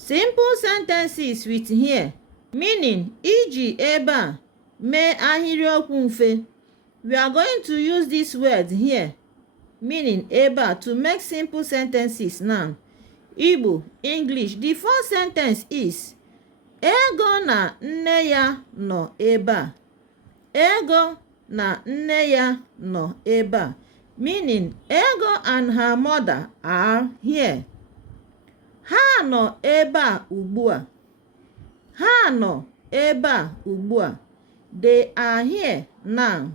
Simple sentences with here, meaning iji ebe a mee ahiriokwu mfe. We are going to use this word here, meaning ebe a, to make simple sentences now. Igbo, English. The first sentence is ego na nne ya nọ ebe a. Ego na nne ya nọ ebe a, meaning Ego and her mother are here. Ha nọ ebe a ugbu a. Ha nọ ebe a ugbu a. They are here now.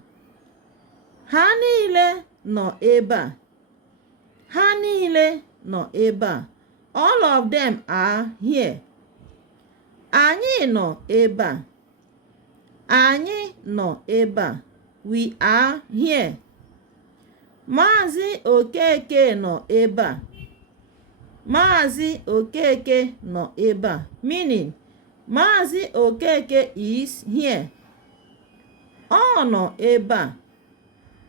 Ha niile nọ ebe a. Ha niile nọ ebe a. All of them are here. Anyị nọ ebe a. Anyị nọ ebe a. We are here. Maazị Okeke nọ ebe a. Maazị Okeke nọ ebe a, meaning Maazị Okeke is here. Ọ nọ ebe a.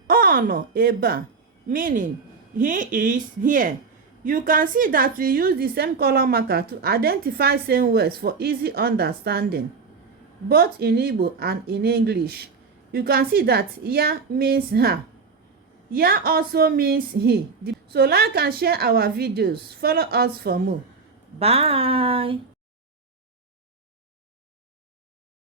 Ọ nọ ebe a, meaning he is here. You can see that we use the same color marker to identify same words for easy understanding, both in Igbo and in English. You can see that ya means her. Ya also means he. So like and share our videos. Follow us for more. Bye.